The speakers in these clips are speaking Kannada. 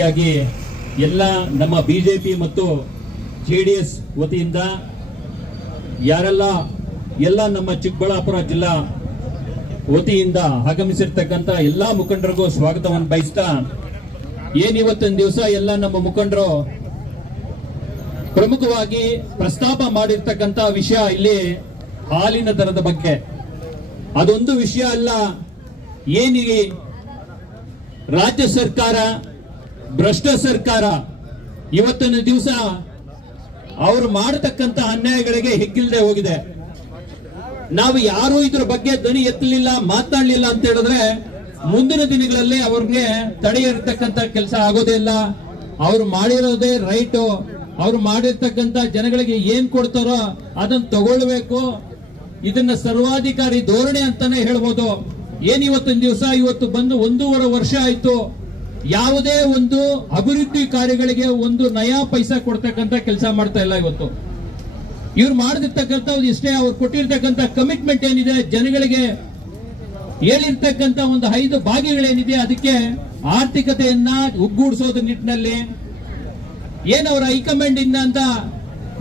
ರೀತಿಯಾಗಿ ಎಲ್ಲ ನಮ್ಮ ಬಿಜೆಪಿ ಮತ್ತು ಜೆಡಿಎಸ್ ವತಿಯಿಂದ ಯಾರೆಲ್ಲ ಎಲ್ಲ ನಮ್ಮ ಚಿಕ್ಕಬಳ್ಳಾಪುರ ಜಿಲ್ಲಾ ವತಿಯಿಂದ ಆಗಮಿಸಿರ್ತಕ್ಕಂಥ ಎಲ್ಲಾ ಮುಖಂಡರಿಗೂ ಸ್ವಾಗತವನ್ನು ಬಯಸ್ತಾ ಏನಿವತ್ತಿನ ದಿವಸ ಎಲ್ಲ ನಮ್ಮ ಮುಖಂಡರು ಪ್ರಮುಖವಾಗಿ ಪ್ರಸ್ತಾಪ ಮಾಡಿರ್ತಕ್ಕಂಥ ವಿಷಯ ಇಲ್ಲಿ ಹಾಲಿನ ದರದ ಬಗ್ಗೆ. ಅದೊಂದು ವಿಷಯ ಅಲ್ಲ, ಏನಿಗೆ ರಾಜ್ಯ ಸರ್ಕಾರ ಭ್ರಷ್ಟ ಸರ್ಕಾರ ಇವತ್ತಿನ ದಿವಸ ಅವರು ಮಾಡತಕ್ಕಂತ ಅನ್ಯಾಯಗಳಿಗೆ ಹೆಗ್ಗಿಲ್ಲದೆ ಹೋಗಿದೆ. ನಾವು ಯಾರು ಇದ್ರ ಬಗ್ಗೆ ಧ್ವನಿ ಎತ್ತಲಿಲ್ಲ, ಮಾತನಾಡಲಿಲ್ಲ ಅಂತ ಹೇಳಿದ್ರೆ ಮುಂದಿನ ದಿನಗಳಲ್ಲಿ ಅವ್ರಿಗೆ ತಡೆ ಇರತಕ್ಕಂತ ಕೆಲಸ ಆಗೋದೇ ಇಲ್ಲ. ಅವ್ರು ಮಾಡಿರೋದೇ ರೈಟು. ಅವ್ರು ಮಾಡಿರ್ತಕ್ಕಂತ ಜನಗಳಿಗೆ ಏನ್ ಕೊಡ್ತಾರೋ ಅದನ್ನ ತಗೊಳ್ಬೇಕು. ಇದನ್ನ ಸರ್ವಾಧಿಕಾರಿ ಧೋರಣೆ ಅಂತಾನೆ ಹೇಳ್ಬೋದು. ಏನಿವತ್ತಿನ ದಿವಸ ಇವತ್ತು ಬಂದು 1.5 ವರ್ಷ ಆಯ್ತು, ಯಾವುದೇ ಒಂದು ಅಭಿವೃದ್ಧಿ ಕಾರ್ಯಗಳಿಗೆ ಒಂದು ನಯಾ ಪೈಸಾ ಕೊಡ್ತಕ್ಕಂತ ಕೆಲಸ ಮಾಡ್ತಾ ಇಲ್ಲ. ಇವತ್ತು ಇವ್ರು ಮಾಡಿರ್ತಕ್ಕಂಥ ಇಷ್ಟೇ, ಅವ್ರು ಕೊಟ್ಟಿರ್ತಕ್ಕಂಥ ಕಮಿಟ್ಮೆಂಟ್ ಏನಿದೆ, ಜನಗಳಿಗೆ ಹೇಳಿರ್ತಕ್ಕಂಥ ಒಂದು 5 ಭಾಗ್ಯಗಳೇನಿದೆ, ಅದಕ್ಕೆ ಆರ್ಥಿಕತೆಯನ್ನ ಒಗ್ಗೂಡಿಸೋದು ನಿಟ್ಟಿನಲ್ಲಿ ಏನವರ ಹೈಕಮಾಂಡ್ ಇಂದ ಅಂತ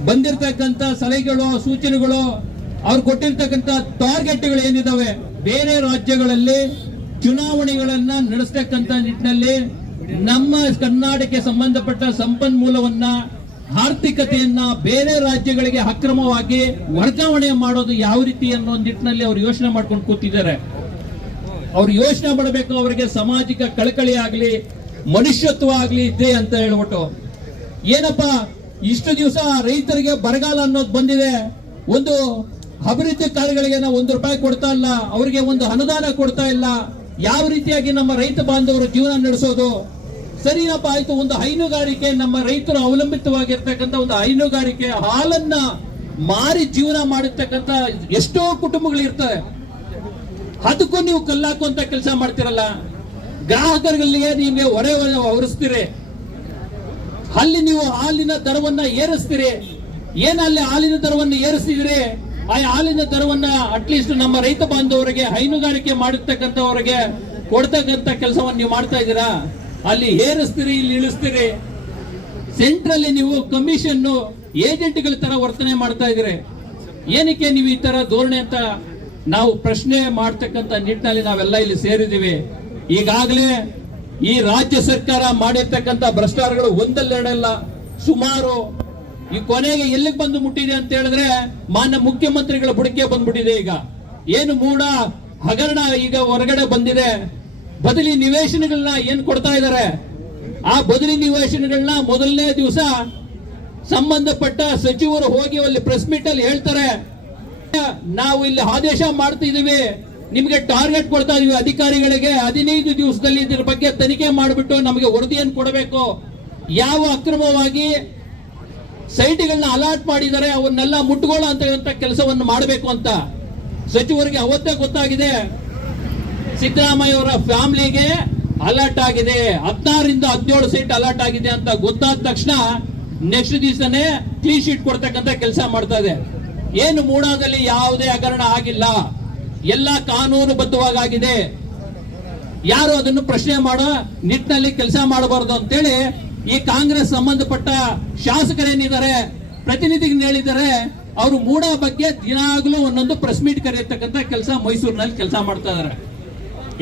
ಬಂದಿರತಕ್ಕಂಥ ಸಲಹೆಗಳು, ಸೂಚನೆಗಳು, ಅವ್ರು ಕೊಟ್ಟಿರ್ತಕ್ಕಂಥ ಟಾರ್ಗೆಟ್ಗಳು ಏನಿದಾವೆ, ಬೇರೆ ರಾಜ್ಯಗಳಲ್ಲಿ ಚುನಾವಣೆಗಳನ್ನ ನಡೆಸ್ತಕ್ಕಂಥ ನಿಟ್ಟಿನಲ್ಲಿ ನಮ್ಮ ಕರ್ನಾಟಕಕ್ಕೆ ಸಂಬಂಧಪಟ್ಟ ಸಂಪನ್ಮೂಲವನ್ನ, ಆರ್ಥಿಕತೆಯನ್ನ ಬೇರೆ ರಾಜ್ಯಗಳಿಗೆ ಅಕ್ರಮವಾಗಿ ವರ್ಗಾವಣೆ ಮಾಡೋದು ಯಾವ ರೀತಿ ಅನ್ನೋ ನಿಟ್ಟಿನಲ್ಲಿ ಅವ್ರು ಯೋಚನೆ ಮಾಡ್ಕೊಂಡು ಕೂತಿದ್ದಾರೆ. ಅವ್ರು ಯೋಚನೆ ಮಾಡಬೇಕು, ಅವರಿಗೆ ಸಾಮಾಜಿಕ ಕಳಕಳಿ ಆಗ್ಲಿ, ಮನುಷ್ಯತ್ವ ಆಗ್ಲಿ ಇದೆ ಅಂತ ಹೇಳ್ಬಿಟ್ಟು. ಏನಪ್ಪ ಇಷ್ಟು ದಿವಸ ರೈತರಿಗೆ ಬರಗಾಲ ಅನ್ನೋದು ಬಂದಿದೆ, ಒಂದು ಅಭಿವೃದ್ಧಿ ಕಾರ್ಯಗಳಿಗೆ ನಾವು 1 ರೂಪಾಯಿ ಕೊಡ್ತಾ ಇಲ್ಲ, ಅವರಿಗೆ ಒಂದು ಅನುದಾನ ಕೊಡ್ತಾ ಇಲ್ಲ. ಯಾವ ರೀತಿಯಾಗಿ ನಮ್ಮ ರೈತ ಬಾಂಧವರು ಜೀವನ ನಡೆಸೋದು? ಸರಿನಪ್ಪ, ಆಯ್ತು, ಒಂದು ಹೈನುಗಾರಿಕೆ, ನಮ್ಮ ರೈತರು ಅವಲಂಬಿತವಾಗಿರ್ತಕ್ಕಂಥ ಒಂದು ಹೈನುಗಾರಿಕೆ, ಹಾಲನ್ನ ಮಾರಿ ಜೀವನ ಮಾಡಿರ್ತಕ್ಕಂಥ ಎಷ್ಟೋ ಕುಟುಂಬಗಳು ಇರ್ತವೆ. ಅದಕ್ಕೂ ನೀವು ಕಲ್ಲಾಕುವಂತ ಕೆಲಸ ಮಾಡ್ತಿರಲ್ಲ. ಗ್ರಾಹಕರಿಗೆ ನಿಮ್ಗೆ ಹೊರೆ ಹೊರಿಸ್ತೀರಿ, ಅಲ್ಲಿ ನೀವು ಹಾಲಿನ ದರವನ್ನ ಏರಿಸ್ತೀರಿ. ಏನಲ್ಲಿ ಹಾಲಿನ ದರವನ್ನು ಏರಿಸ್ತಿದ್ರಿ, ಆ ಹಾಲಿನ ದರವನ್ನ ಅಟ್ಲೀಸ್ಟ್ ನಮ್ಮ ರೈತ ಬಾಂಧವರಿಗೆ, ಹೈನುಗಾರಿಕೆ ಮಾಡಿರ್ತಕ್ಕಂಥವರಿಗೆ ಕೊಡ್ತಕ್ಕಂಥ ಕೆಲಸವನ್ನು ನೀವು ಮಾಡ್ತಾ ಇದ್ದೀರಾ? ಅಲ್ಲಿ ಏರಿಸ್ತೀರಿ, ಇಲ್ಲಿ ಇಳಿಸ್ತೀರಿ. ಸೆಂಟ್ರಲ್ಲಿ ನೀವು ಕಮಿಷನ್ ಏಜೆಂಟ್ಗಳ ತರ ವರ್ತನೆ ಮಾಡ್ತಾ ಇದ್ದೀರಿ. ಏನಕ್ಕೆ ನೀವು ಈ ತರ ಧೋರಣೆ ಅಂತ ನಾವು ಪ್ರಶ್ನೆ ಮಾಡ್ತಕ್ಕಂಥ ನಿಟ್ಟಿನಲ್ಲಿ ನಾವೆಲ್ಲ ಇಲ್ಲಿ ಸೇರಿದ್ದೀವಿ. ಈಗಾಗಲೇ ಈ ರಾಜ್ಯ ಸರ್ಕಾರ ಮಾಡಿರ್ತಕ್ಕಂಥ ಭ್ರಷ್ಟಾಚಾರಗಳು ಒಂದಲ್ಲೆರಡಲ್ಲ, ಸುಮಾರು. ಈ ಕೊನೆಗೆ ಎಲ್ಲಿಗೆ ಬಂದು ಮುಟ್ಟಿದೆ ಅಂತ ಹೇಳಿದ್ರೆ ಮಾನ್ಯ ಮುಖ್ಯಮಂತ್ರಿಗಳ ಬುಡಕೆ ಬಂದ್ಬಿಟ್ಟಿದೆ. ಈಗ ಏನು ಮೂಡ ಹಗರಣ ಈಗ ಹೊರಗಡೆ ಬಂದಿದೆ. ಬದಲಿ ನಿವೇಶನಗಳನ್ನ ಏನ್ ಕೊಡ್ತಾ ಇದ್ದಾರೆ, ಆ ಬದಲಿ ನಿವೇಶನಗಳನ್ನ ಮೊದಲನೇ ದಿವಸ ಸಂಬಂಧಪಟ್ಟ ಸಚಿವರು ಹೋಗಿ ಅಲ್ಲಿ ಪ್ರೆಸ್ ಮೀಟ್ ಅಲ್ಲಿ ಹೇಳ್ತಾರೆ, ನಾವು ಇಲ್ಲಿ ಆದೇಶ ಮಾಡ್ತಿದೀವಿ, ನಿಮ್ಗೆ ಟಾರ್ಗೆಟ್ ಕೊಡ್ತಾ ಇದೀವಿ ಅಧಿಕಾರಿಗಳಿಗೆ, 15 ದಿವಸದಲ್ಲಿ ಇದ್ರ ಬಗ್ಗೆ ತನಿಖೆ ಮಾಡಿಬಿಟ್ಟು ನಮಗೆ ವರದಿಯನ್ನು ಕೊಡಬೇಕು. ಯಾವ ಅಕ್ರಮವಾಗಿ ಸೈಟ್ಗಳನ್ನ ಅಲಾಟ್ ಮಾಡಿದ್ದಾರೆ ಅವನ್ನೆಲ್ಲ ಮುಟ್ಟುಗೋಳ ಅಂತ ಕೆಲಸವನ್ನು ಮಾಡಬೇಕು ಅಂತ ಸಚಿವರಿಗೆ ಅವತ್ತೇ ಗೊತ್ತಾಗಿದೆ. ಸಿದ್ದರಾಮಯ್ಯ ಅವರ ಫ್ಯಾಮಿಲಿಗೆ ಅಲರ್ಟ್ ಆಗಿದೆ, 16ರಿಂದ 17 ಸೈಟ್ ಅಲರ್ಟ್ ಆಗಿದೆ ಅಂತ ಗೊತ್ತಾದ ತಕ್ಷಣ ನೆಕ್ಸ್ಟ್ ದಿವಸನೇ ಕ್ಲೀನ್ ಶೀಟ್ ಕೊಡ್ತಕ್ಕಂಥ ಕೆಲಸ ಮಾಡ್ತಾ ಇದೆ. ಏನು ಮೂಡಾದಲ್ಲಿ ಯಾವುದೇ ಹಗರಣ ಆಗಿಲ್ಲ, ಎಲ್ಲ ಕಾನೂನುಬದ್ಧವಾಗಿದೆ. ಯಾರು ಅದನ್ನು ಪ್ರಶ್ನೆ ಮಾಡೋ ನಿಟ್ಟಿನಲ್ಲಿ ಕೆಲಸ ಮಾಡಬಾರದು ಅಂತೇಳಿ ಈ ಕಾಂಗ್ರೆಸ್ ಸಂಬಂಧಪಟ್ಟ ಶಾಸಕರೇನಿದ್ದಾರೆ, ಪ್ರತಿನಿಧಿಗಳು ಹೇಳಿದ್ದಾರೆ, ಅವರು ಮೂಡ ಬಗ್ಗೆ ದಿನಾಗ್ಲೂ ಒಂದೊಂದು ಪ್ರೆಸ್ ಮೀಟ್ ಕರೆಯತಕ್ಕಂತ ಕೆಲಸ ಮೈಸೂರಿನಲ್ಲಿ ಕೆಲಸ ಮಾಡ್ತಾ ಇದಾರೆ.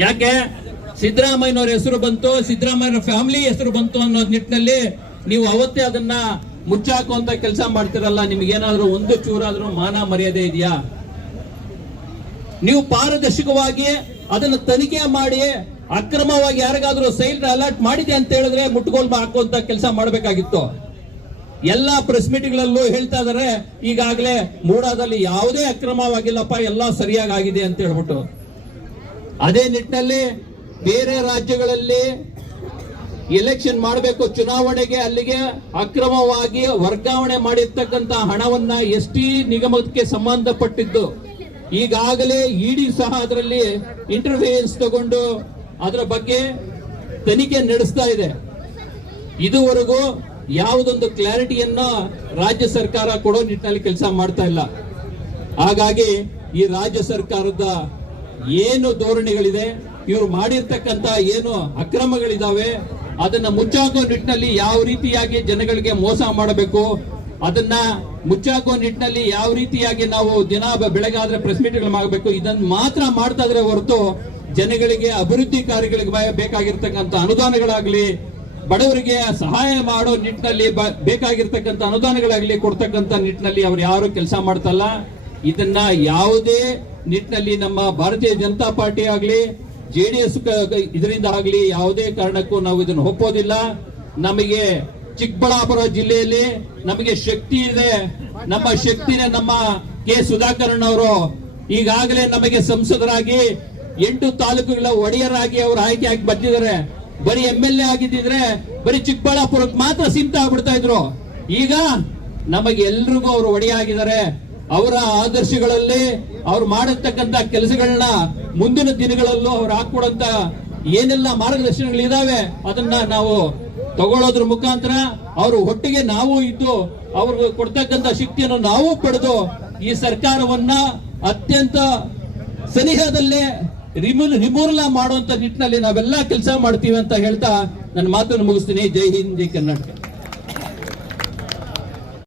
ಯಾಕೆ ಸಿದ್ದರಾಮಯ್ಯನವ್ರ ಹೆಸರು ಬಂತು, ಸಿದ್ದರಾಮಯ್ಯನ ಫ್ಯಾಮಿಲಿ ಹೆಸರು ಬಂತು ಅನ್ನೋ ನಿಟ್ಟಿನಲ್ಲಿ ನೀವು ಅವತ್ತೇ ಅದನ್ನ ಮುಚ್ಚಾಕುವಂತ ಕೆಲಸ ಮಾಡ್ತಿರಲ್ಲ. ನಿಮ್ಗೇನಾದ್ರೂ ಒಂದು ಚೂರಾದ್ರೂ ಮಾನ ಮರ್ಯಾದೆ ಇದೆಯಾ? ನೀವು ಪಾರದರ್ಶಕವಾಗಿ ಅದನ್ನ ತನಿಖೆ ಮಾಡಿ ಅಕ್ರಮವಾಗಿ ಯಾರಿಗಾದ್ರೂ ಸೈಲ್ ಅಲರ್ಟ್ ಮಾಡಿದೆ ಅಂತ ಹೇಳಿದ್ರೆ ಮುಟ್ಟುಗೋಲು ಹಾಕುವಂತ ಕೆಲಸ ಮಾಡಬೇಕಾಗಿತ್ತು. ಎಲ್ಲಾ ಪ್ರೆಸ್ ಮೀಟ್ಗಳಲ್ಲೂ ಹೇಳ್ತಾ ಇದಾರೆ ಈಗಾಗಲೇ ಮೂಡಾದಲ್ಲಿ ಯಾವುದೇ ಅಕ್ರಮವಾಗಿಲ್ಲಪ್ಪ, ಎಲ್ಲ ಸರಿಯಾಗಿ ಆಗಿದೆ ಅಂತ ಹೇಳ್ಬಿಟ್ಟು. ಅದೇ ನಿಟ್ಟಿನಲ್ಲಿ ಬೇರೆ ರಾಜ್ಯಗಳಲ್ಲಿ ಎಲೆಕ್ಷನ್ ಮಾಡಬೇಕು, ಚುನಾವಣೆಗೆ ಅಲ್ಲಿಗೆ ಅಕ್ರಮವಾಗಿ ವರ್ಗಾವಣೆ ಮಾಡಿರ್ತಕ್ಕಂಥ ಹಣವನ್ನ ಎಸ್ಟಿ ನಿಗಮಕ್ಕೆ ಸಂಬಂಧಪಟ್ಟಿದ್ದು ಈಗಾಗಲೇ ಇಡಿ ಸಹ ಅದರಲ್ಲಿ ಇಂಟರ್ಫಿಯರೆನ್ಸ್ ತಗೊಂಡು ಅದರ ಬಗ್ಗೆ ತನಿಖೆ ನಡೆಸ್ತಾ ಇದೆ. ಇದುವರೆಗೂ ಯಾವುದೊಂದು ಕ್ಲಾರಿಟಿಯನ್ನ ರಾಜ್ಯ ಸರ್ಕಾರ ಕೊಡೋ ನಿಟ್ಟಿನಲ್ಲಿ ಕೆಲಸ ಮಾಡ್ತಾ ಇಲ್ಲ. ಹಾಗಾಗಿ ಈ ರಾಜ್ಯ ಸರ್ಕಾರದ ಏನು ಧೋರಣೆಗಳಿದೆ, ಇವರು ಮಾಡಿರ್ತಕ್ಕಂತ ಏನು ಅಕ್ರಮಗಳಿದಾವೆ ಅದನ್ನ ಮುಚ್ಚಾಕೋ ನಿಟ್ಟಿನಲ್ಲಿ ಯಾವ ರೀತಿಯಾಗಿ ಜನಗಳಿಗೆ ಮೋಸ ಮಾಡಬೇಕು, ಅದನ್ನ ಮುಚ್ಚಾಕೋ ನಿಟ್ಟಿನಲ್ಲಿ ಯಾವ ರೀತಿಯಾಗಿ ನಾವು ದಿನ ಬೆಳಗಾದ್ರೆ ಪ್ರೆಸ್ ಮೀಟ್ಗಳು ಮಾಡಬೇಕು, ಇದನ್ನ ಮಾತ್ರ ಮಾಡ್ತಾ ಇದ್ರೆ ಹೊರತು ಜನಗಳಿಗೆ ಅಭಿವೃದ್ಧಿ ಕಾರ್ಯಗಳಿಗೆ ಬೇಕಾಗಿರ್ತಕ್ಕಂಥ ಅನುದಾನಗಳಾಗ್ಲಿ, ಬಡವರಿಗೆ ಸಹಾಯ ಮಾಡೋ ನಿಟ್ಟಿನಲ್ಲಿ ಬೇಕಾಗಿರ್ತಕ್ಕಂಥ ಅನುದಾನಗಳಾಗ್ಲಿ ಕೊಡ್ತಕ್ಕಂಥ ನಿಟ್ಟಿನಲ್ಲಿ ಅವ್ರು ಯಾರು ಕೆಲಸ ಮಾಡ್ತಲ್ಲ. ಇದನ್ನ ಯಾವುದೇ ನಿಟ್ಟಿನಲ್ಲಿ ನಮ್ಮ ಭಾರತೀಯ ಜನತಾ ಪಾರ್ಟಿ ಆಗ್ಲಿ JDS ಇದರಿಂದ ಆಗ್ಲಿ ಯಾವುದೇ ಕಾರಣಕ್ಕೂ ನಾವು ಇದನ್ನು ಒಪ್ಪೋದಿಲ್ಲ. ನಮಗೆ ಚಿಕ್ಕಬಳ್ಳಾಪುರ ಜಿಲ್ಲೆಯಲ್ಲಿ ನಮಗೆ ಶಕ್ತಿ ಇದೆ. ನಮ್ಮ ಶಕ್ತಿನ ನಮ್ಮ ಕೆ ಸುಧಾಕರನ್ ಅವರು ಈಗಾಗಲೇ ನಮಗೆ ಸಂಸದರಾಗಿ 8 ತಾಲೂಕುಗಳ ಒಡೆಯರಾಗಿ ಅವರು ಆಯ್ಕೆ ಆಗಿ ಬಂದಿದ್ದಾರೆ. ಬರೀ MLA ಆಗಿದ್ದಿದ್ರೆ ಬರೀ ಚಿಕ್ಕಬಳ್ಳಾಪುರಕ್ಕೆ ಮಾತ್ರ ಸೀಮಿತ ಆಗ್ಬಿಡ್ತಾ ಇದ್ರು. ಈಗ ನಮಗೆ ಎಲ್ರಿಗೂ ಅವರು ಒಡೆಯಾಗಿದ್ದಾರೆ. ಅವರ ಆದರ್ಶಗಳಲ್ಲಿ ಅವ್ರು ಮಾಡತಕ್ಕಂತ ಕೆಲಸಗಳನ್ನ ಮುಂದಿನ ದಿನಗಳಲ್ಲೂ ಅವ್ರು ಹಾಕೊಡಂತ ಏನೆಲ್ಲ ಮಾರ್ಗದರ್ಶನಗಳಿದಾವೆ ಅದನ್ನ ನಾವು ತಗೊಳ್ಳೋದ್ರ ಮುಖಾಂತರ ಅವರು ಒಟ್ಟಿಗೆ ನಾವು ಇದ್ದು ಅವ್ರಿಗೆ ಕೊಡ್ತಕ್ಕಂತ ಶಕ್ತಿಯನ್ನು ನಾವು ಪಡೆದು ಈ ಸರ್ಕಾರವನ್ನ ಅತ್ಯಂತ ಸನಿಹದಲ್ಲೇ ರಿಮೂರ್ಲ ಮಾಡುವಂತ ನಿಟ್ಟಿನಲ್ಲಿ ನಾವೆಲ್ಲ ಕೆಲಸ ಮಾಡ್ತೀವಿ ಅಂತ ಹೇಳ್ತಾ ನನ್ನ ಮಾತನ್ನು ಮುಗಿಸ್ತೀನಿ. ಜೈ ಹಿಂದ್, ಜೈ ಕರ್ನಾಟಕ.